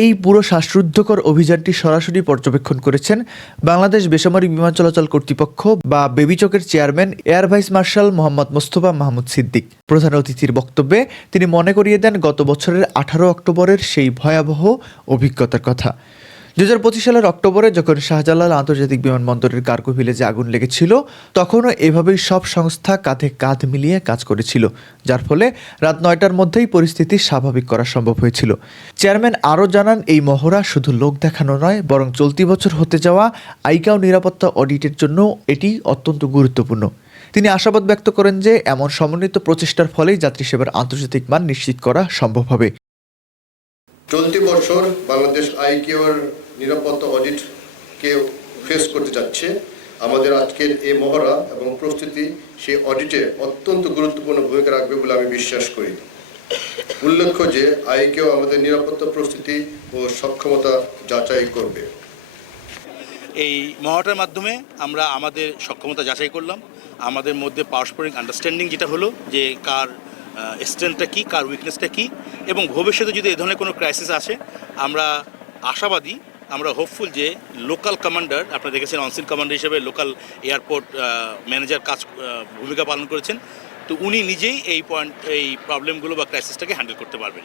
এই পুরো শ্বাসরুদ্ধকর অভিযানটি সরাসরি পর্যবেক্ষণ করেছেন বাংলাদেশ বেসামরিক বিমান চলাচল কর্তৃপক্ষ বা বেবিচকের chairman air vice marshal Mohammad Mostafa Mahmud Siddique. প্রধান অতিথির বক্তব্যে তিনি মনে করিয়ে দেন গত বছরের 18 অক্টোবরের সেই ভয়াবহ অভিজ্ঞতার কথা। 2025 সালের অক্টোবরে যখন শাহজালাল আন্তর্জাতিক বিমানবন্দরের কার্গো ভিলেজে আগুন লেগেছিল, তখনও এভাবেই সব সংস্থা কাঁধে কাঁধ মিলিয়ে কাজ করেছিল, যার ফলে রাত 9টার মধ্যেই পরিস্থিতি স্বাভাবিক করা সম্ভব হয়েছিল। চেয়ারম্যান আরও জানান, এই মহড়া শুধু লোক দেখানো নয়, বরং চলতি বছর হতে যাওয়া আইকাও নিরাপত্তা অডিটের জন্য এটি অত্যন্ত গুরুত্বপূর্ণ। তিনি আশাবাদ ব্যক্ত করেন যে এমন সমন্বিত প্রচেষ্টার ফলেই যাত্রী সেবার আন্তর্জাতিক মান নিশ্চিত করা সম্ভব হবে। চলতি বছর বাংলাদেশ আইকিউর নিরাপত্তা অডিটকে ফেস করতে যাচ্ছে। আমাদের আজকের এই মহড়া এবং প্রস্তুতি সেই অডিটে অত্যন্ত গুরুত্বপূর্ণ ভূমিকা রাখবে বলে আমি বিশ্বাস করি। উল্লেখ্য যে আইকিউ আমাদের নিরাপত্তা প্রস্তুতি ও সক্ষমতা যাচাই করবে। এই মহড়ার মাধ্যমে আমরা আমাদের সক্ষমতা যাচাই করলাম, আমাদের মধ্যে পারস্পরিক আন্ডারস্ট্যান্ডিং যেটা হলো যে কার স্ট্রেংথটা কী, কার উইকনেসটা কী, এবং ভবিষ্যতে যদি এই ধরনের কোনো ক্রাইসিস আসে আমরা আশাবাদী, আমরা হোপফুল যে লোকাল কমান্ডার, আপনারা দেখেছেন অনসিন কমান্ডার হিসেবে লোকাল এয়ারপোর্ট ম্যানেজার ভূমিকা পালন করেছেন, তো উনি নিজেই এই প্রবলেমগুলো বা ক্রাইসিসটাকে হ্যান্ডেল করতে পারবেন।